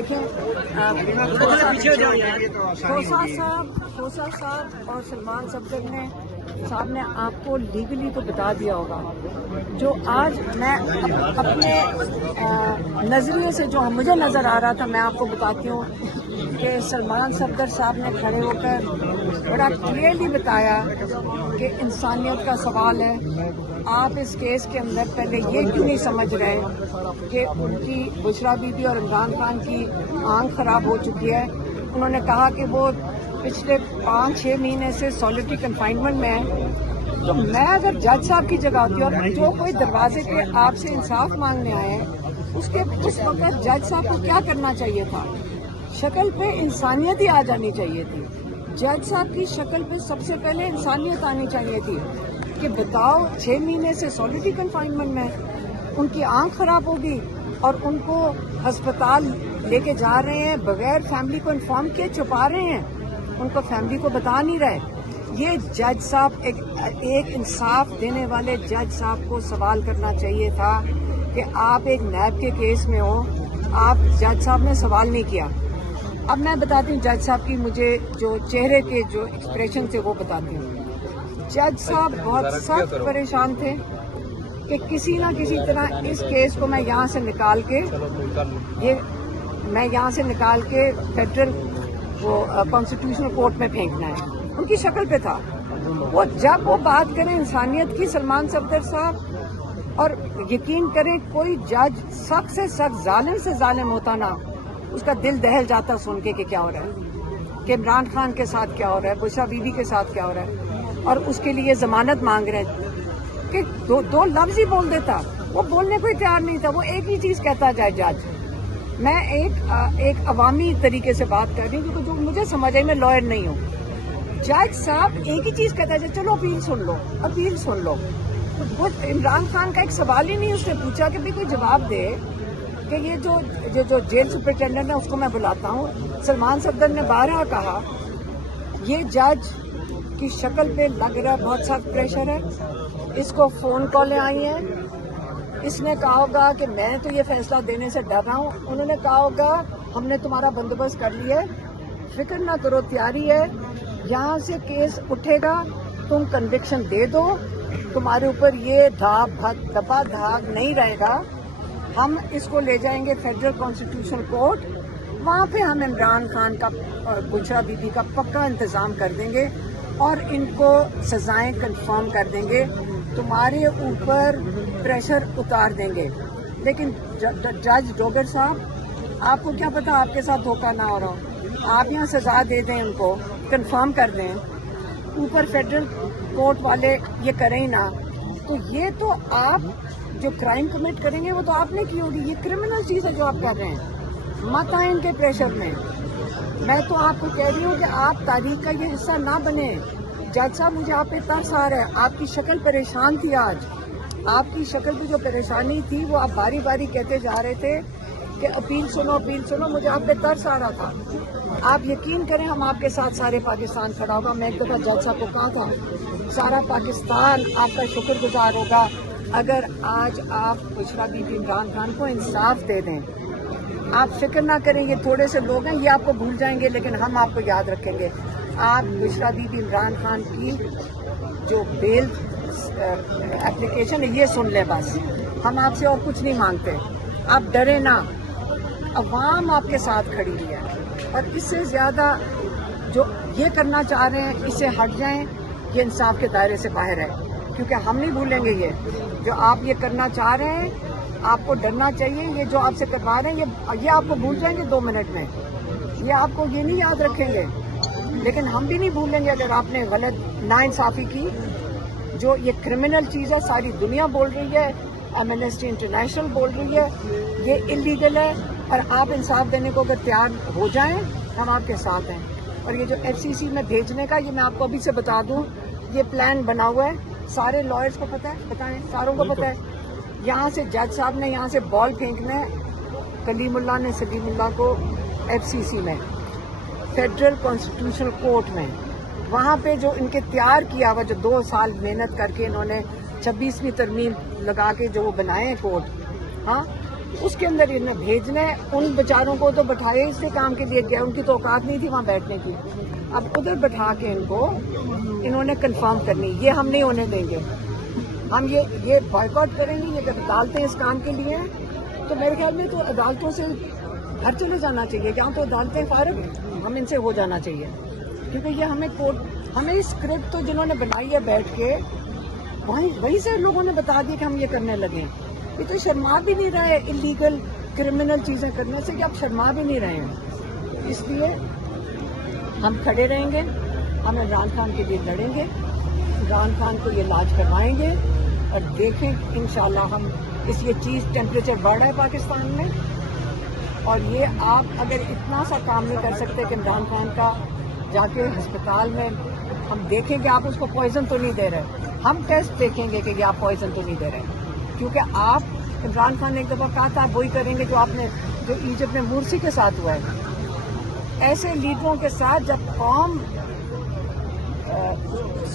دیکھیں خوسا صاحب اور سلمان صاحب نے آپ کو لیگلی تو بتا دیا ہوگا. جو آج میں اپنے نظریے سے جو مجھے نظر آ رہا تھا میں آپ کو بتاتی ہوں کہ سلمان صفدر صاحب نے کھڑے ہو کر بڑا کلیئرلی بتایا کہ انسانیت کا سوال ہے. آپ اس کیس کے اندر پہلے یہ کیوں نہیں سمجھ رہے کہ ان کی بشرا بی بی اور عمران خان کی آنکھ خراب ہو چکی ہے. انہوں نے کہا کہ وہ پچھلے 5-6 مہینے سے سولیٹری کنفائنمنٹ میں ہے. تو میں اگر جج صاحب کی جگہ ہوتی اور جو کوئی دروازے پہ آپ سے انصاف مانگنے آئے ہیں اس وقت جج صاحب کو کیا کرنا چاہیے تھا؟ شکل پہ انسانیت ہی آ جانی چاہیے تھی. جج صاحب کی شکل پہ سب سے پہلے انسانیت آنی چاہیے تھی کہ بتاؤ 6 مہینے سے سولیٹری کنفائنمنٹ میں ان کی آنکھ خراب ہوگی اور ان کو ہسپتال لے کے جا رہے ہیں بغیر فیملی کو انفارم کیے چھپا رہے ہیں, ان کو فیملی کو بتا نہیں رہے. یہ جج صاحب ایک انصاف دینے والے جج صاحب کو سوال کرنا چاہیے تھا کہ آپ ایک نیب کے کیس میں ہو, آپ جج صاحب نے سوال نہیں کیا. اب میں بتاتی ہوں جج صاحب کی مجھے جو چہرے کے جو ایکسپریشن تھے وہ بتاتی ہوں. جج صاحب بہت سخت پریشان تھے کہ کسی نہ کسی طرح اس کیس کو میں یہاں سے نکال کے فیڈرل کانسٹیٹیوشنل کورٹ میں پھینکنا ہے. ان کی شکل پہ تھا. وہ جب وہ بات کریں انسانیت کی سلمان صفدر صاحب, اور یقین کریں کوئی جج سخت سے سخت ظالم سے ظالم ہوتا نا اس کا دل دہل جاتا سن کے کہ کیا ہو رہا ہے, کہ عمران خان کے ساتھ کیا ہو رہا ہے, بشرا بی بی کے ساتھ کیا ہو رہا ہے, اور اس کے لیے ضمانت مانگ رہے ہیں کہ دو لفظ ہی بول دیتا. وہ بولنے کو ہی تیار نہیں تھا, وہ ایک ہی چیز کہتا جائے جج. میں ایک عوامی طریقے سے بات کر رہی ہوں کیونکہ جو مجھے سمجھ آئی, میں لائر نہیں ہوں. جج صاحب ایک ہی چیز کہتا ہے چلو اپیل سن لو. وہ عمران خان کا ایک سوال ہی نہیں اس نے پوچھا کہ بھی کوئی جواب دے کہ یہ جو جیل سپرنٹینڈنٹ ہے اس کو میں بلاتا ہوں. سلمان صفدر نے بارہا کہا یہ جج کی شکل پہ لگ رہا ہے بہت سخت پریشر ہے, اس کو فون کالیں آئی ہیں, اس نے کہا ہوگا کہ میں تو یہ فیصلہ دینے سے ڈر رہا ہوں. انہوں نے کہا ہوگا ہم نے تمہارا بندوبست کر لیا ہے, فکر نہ کرو, تیاری ہے, یہاں سے کیس اٹھے گا, تم کنوکشن دے دو, تمہارے اوپر یہ دبا دھاگ نہیں رہے گا. ہم اس کو لے جائیں گے فیڈرل کانسٹیٹیوشنل کورٹ, وہاں پہ ہم عمران خان کا اور بشرا بی بی کا پکا انتظام کر دیں گے اور ان کو سزائیں کنفرم کر دیں گے, تمہارے اوپر پریشر اتار دیں گے. لیکن جج ڈوگر صاحب آپ کو کیا پتا آپ کے ساتھ دھوکہ نہ ہو رہا ہو, آپ یہاں سزا دے دیں, ان کو کنفرم کر دیں, اوپر فیڈرل کورٹ والے یہ کریں نا, تو یہ تو آپ جو کرائم کمٹ کریں گے وہ تو آپ نے کی ہوگی. یہ کرمنل چیز ہے جو آپ کر رہے ہیں, مت آئیں ان کے پریشر میں. میں تو آپ کو کہہ رہی ہوں کہ آپ تاریخ کا یہ حصہ نہ بنے. جج صاحب مجھے آپ پہ ترس آ رہا ہے, آپ کی شکل پریشان تھی, آج آپ کی شکل پہ جو پریشانی تھی وہ آپ باری باری کہتے جا رہے تھے کہ اپیل سنو, مجھے آپ پہ ترس آ رہا تھا. آپ یقین کریں ہم آپ کے ساتھ سارے پاکستان کھڑا ہوگا. میں ایک دفعہ جج صاحب کو کہا تھا سارا پاکستان آپ کا شکر گزار ہوگا اگر آج آپ بشرا بی بی عمران خان کو انصاف دے دیں. آپ فکر نہ کریں, یہ تھوڑے سے لوگ ہیں, یہ آپ کو بھول جائیں گے لیکن ہم آپ کو یاد رکھیں گے. آپ بشرا بی بی عمران خان کی جو بیل اپلیکیشن ہے یہ سن لیں بس, ہم آپ سے اور کچھ نہیں مانگتے. آپ ڈریں نہ, عوام آپ کے ساتھ کھڑی ہوئی ہے, اور اس سے زیادہ جو یہ کرنا چاہ رہے ہیں اس سے ہٹ جائیں. یہ انصاف کے دائرے سے باہر ہے کیونکہ ہم نہیں بھولیں گے. یہ جو آپ یہ کرنا چاہ رہے ہیں آپ کو ڈرنا چاہیے. یہ جو آپ سے کروا رہے ہیں یہ آپ کو بھول جائیں گے 2 منٹ میں, یہ آپ کو یہ نہیں یاد رکھیں گے. لیکن ہم بھی نہیں بھولیں گے اگر آپ نے غلط ناانصافی کی. جو یہ کرمنل چیز ہے ساری دنیا بول رہی ہے, ایمنسٹی انٹرنیشنل بول رہی ہے یہ انلیگل ہے, اور آپ انصاف دینے کو اگر تیار ہو جائیں ہم آپ کے ساتھ ہیں. اور یہ جو FCC میں بھیجنے کا, یہ میں آپ کو ابھی سے بتا دوں, یہ پلان بنا ہوا ہے, سارے لائرز کو پتہ ہے, بتائیں ساروں کو پتہ ہے. یہاں سے جج صاحب نے یہاں سے بال پھینکنا ہے, کلیم اللہ نے سلیم اللہ کو FCC میں فیڈرل کانسٹیٹیوشنل کورٹ میں, وہاں پہ جو ان کے تیار کیا ہوا جو 2 سال محنت کر کے انہوں نے 26ویں ترمیم لگا کے جو وہ بنائے ہیں کورٹ, ہاں اس کے اندر انہیں بھیجنا ہے. ان بیچاروں کو تو بٹھائے اس لیے کام کے لیے گیا, ان کی تو اوقات نہیں تھی وہاں بیٹھنے کی. اب ادھر بٹھا کے ان کو انہوں نے کنفرم کرنی, یہ ہم نہیں ہونے دیں گے. ہم یہ بائیکاٹ کریں گے. یہ عدالتیں اس کام کے لیے ہیں, تو میرے خیال میں تو عدالتوں سے گھر چلے جانا چاہیے. جہاں تو عدالتیں فارغ ہم ان سے ہو جانا چاہیے, کیونکہ یہ ہمیں اسکرپٹ تو جنہوں نے بنائی ہے بیٹھ کے وہی سے لوگوں نے بتا دیا کہ ہم یہ کرنے لگے. یہ تو شرما بھی نہیں رہے انلیگل کرمنل چیزیں کرنے سے, کہ آپ شرما بھی نہیں رہے ہیں. اس لیے ہم کھڑے رہیں گے, ہم عمران خان کے لیے لڑیں گے, عمران خان کو یہ علاج کروائیں گے. اور دیکھیں انشاءاللہ ہم یہ چیز ٹیمپریچر بڑھ رہا ہے پاکستان میں, اور یہ آپ اگر اتنا سا کام نہیں کر سکتے کہ عمران خان کا جا کے ہسپتال میں ہم دیکھیں کہ آپ اس کو پوائزن تو نہیں دے رہے, ہم ٹیسٹ دیکھیں گے کہ یہ آپ پوائزن تو نہیں دے رہے. کیونکہ آپ عمران خان نے ایک دفعہ کہا تھا آپ وہی کریں گے جو ایجپٹ میں مرسی کے ساتھ ہوا ہے. ایسے لیڈروں کے ساتھ جب قوم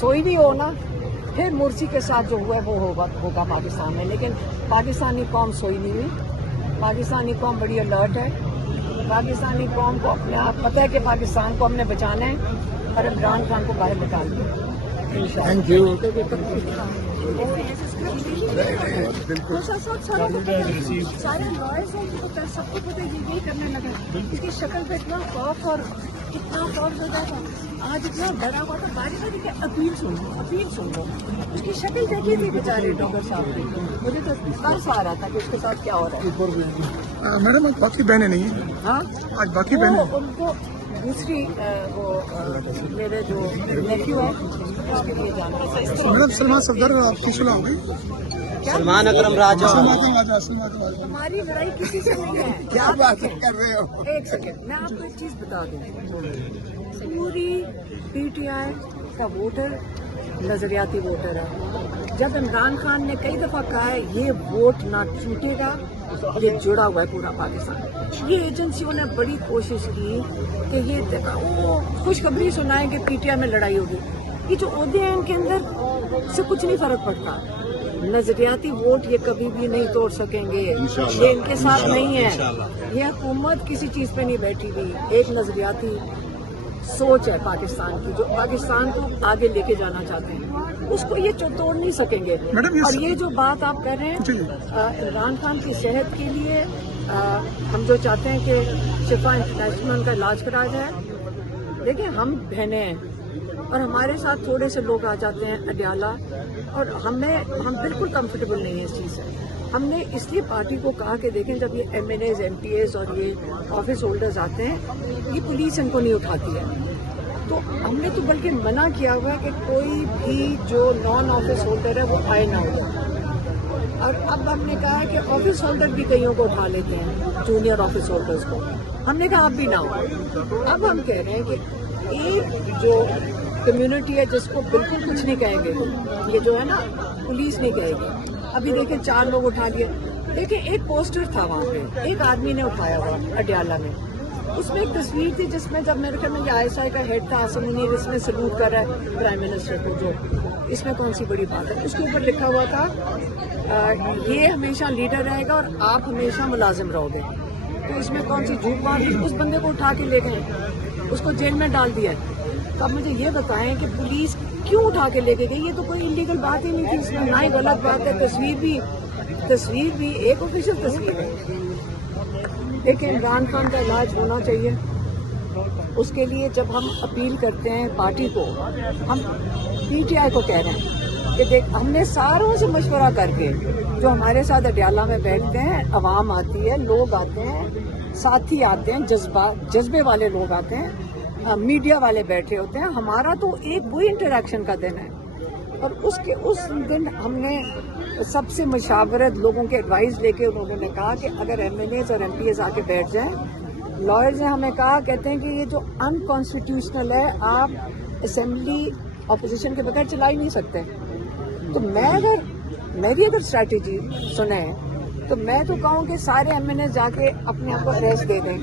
سوئی بھی ہو نا, پھر مرسی کے ساتھ جو ہوا ہے وہ ہوگا پاکستان میں. لیکن پاکستانی قوم سوئی نہیں ہوئی, پاکستانی قوم بڑی الرٹ ہے. پاکستانی قوم کو اپنے آپ پتہ ہے کہ پاکستان کو ہم نے بچانا ہے اور عمران خان کو باہر نکال دیا. Thank you. سارے لائرز ہیں, سب کو پتہ یہی کرنے لگا, اس کی شکل پہ اتنا خوف اور اتنا خوف زدہ تھا, آج اتنا ڈرا ہوا تھا. باری باری کہ اپیل سن لو. اس کی شکل دیکھی تھی بیچارے ڈاکٹر صاحب کی, مجھے تو ترس آ رہا تھا کہ اس کے ساتھ کیا ہو رہا ہے. میڈم آج باقی بہنیں نہیں ہیں. ہاں آج باقی بہنیں ان کو دوسری وہ میرے جو نیفیو ہے اس کے لیے جانا. میڈم سلمان صفدر آپ کی صلاح ہو گئی. سلمان اکرم راجہ ہماری لڑائی کسی سے نہیں ہے. کیا بات کر رہے ہو؟ ایک سیکنڈ میں آپ کو ایک چیز بتا دوں. پوری پی ٹی آئی کا ووٹر نظریاتی ووٹر ہے. جب عمران خان نے کئی دفعہ کہا ہے یہ ووٹ نہ چھوٹے گا, یہ جڑا ہوا ہے پورا پاکستان. یہ ایجنسیوں نے بڑی کوشش کی کہ یہ وہ خوشخبری سنائیں کہ پی ٹی آئی میں لڑائی ہوگی. یہ جو عہدے ہیں ان کے اندر سے کچھ نہیں فرق پڑتا. نظریاتی ووٹ یہ کبھی بھی نہیں توڑ سکیں گے, یہ ان کے ساتھ نہیں ہے. یہ حکومت کسی چیز پہ نہیں بیٹھی ہوئی, ایک نظریاتی سوچ ہے پاکستان کی جو پاکستان کو آگے لے کے جانا چاہتے ہیں, اس کو یہ توڑ نہیں سکیں گے. اور یہ جو بات آپ کر رہے ہیں عمران خان کی صحت کے لیے, ہم جو چاہتے ہیں کہ شفا انٹرنیشنل کا علاج کرایا جائے. دیکھیں ہم بہنیں ہیں اور ہمارے ساتھ تھوڑے سے لوگ آ جاتے ہیں اڈیالہ, اور ہم بالکل کمفرٹیبل نہیں ہیں اس چیز سے. ہم نے اس لیے پارٹی کو کہا کہ دیکھیں جب یہ MNAs MPAs اور یہ آفس ہولڈرز آتے ہیں, یہ پولیس ان کو نہیں اٹھاتی ہے. تو ہم نے تو بلکہ منع کیا ہوا ہے کہ کوئی بھی جو نان آفس ہولڈر ہے وہ آئے نہ ہو. اور اب ہم نے کہا ہے کہ آفس ہولڈر بھی کئیوں کو اٹھا لیتے ہیں, جونیئر آفس ہولڈرز کو. ہم نے کہا اب بھی نہ ہو. اب ہم کہہ رہے ہیں کہ ایک جو کمیونٹی ہے جس کو بالکل کچھ نہیں کہیں گے, یہ جو ہے نا پولیس نہیں کہے گی. ابھی دیکھیں 4 لوگ اٹھا لیے. دیکھیں ایک پوسٹر تھا وہاں پہ, ایک آدمی نے اٹھایا ہوا اڈیالہ میں, اس میں ایک تصویر تھی جس میں جب میرے خیال میں یہ آئی ایس آئی کا ہیڈ تھا آصم منیر, اس میں سلوٹ کر رہا ہے پرائم منسٹر کو, جو اس میں کون سی بڑی بات ہے. اس کے اوپر لکھا ہوا تھا یہ ہمیشہ لیڈر رہے گا اور آپ ہمیشہ ملازم رہو گے. تو اس میں کون سی جھوٹ بات تھی. اس بندے کو اٹھا کے لے گئے, اس کو جیل میں ڈال دیا. تو اب مجھے یہ بتائیں کہ پولیس کیوں اٹھا کے لے کے گئی. یہ تو کوئی انلیگل بات ہی نہیں تھی, اس میں نہ ہی غلط بات ہے. تصویر بھی ایک آفیشیل تصویر ہے. لیکن عمران خان کا علاج ہونا چاہیے. اس کے لیے جب ہم اپیل کرتے ہیں پارٹی کو, ہم پی ٹی آئی کو کہہ رہے ہیں کہ دیکھ ہم نے ساروں سے مشورہ کر کے, جو ہمارے ساتھ اڈیالہ میں بیٹھتے ہیں, عوام آتی ہے, لوگ آتے ہیں, ساتھی آتے ہیں, جذبے والے لوگ آتے ہیں, میڈیا والے بیٹھے ہوتے ہیں. ہمارا تو ایک وہی انٹریکشن کا دن ہے. اور اس دن ہم نے سب سے مشاورت لوگوں کے ایڈوائز لے کے انہوں نے کہا کہ اگر ایم این ایز اور ایم پی ایز آ کے بیٹھ جائیں, لائرز نے ہمیں کہا, کہتے ہیں کہ یہ جو انکانسٹیٹیوشنل ہے, آپ اسمبلی اپوزیشن کے بغیر چلا ہی نہیں سکتے. تو میری اگر اسٹریٹجی سنیں تو میں تو کہوں کہ سارے ایم این ایز جا کے اپنے آپ کو اریسٹ دے دیں,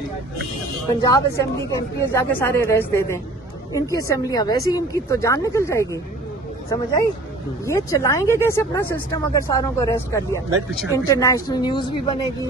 پنجاب اسمبلی کے ایم پی ایز جا کے سارے اریسٹ دے دیں. ان کی اسمبلیاں ویسے ہی ان کی تو جان نکل جائے گی. سمجھ آئی؟ یہ چلائیں گے کیسے اپنا سسٹم اگر ساروں کو اریسٹ کر لیا؟ انٹرنیشنل نیوز بھی بنے گی,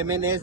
MNAs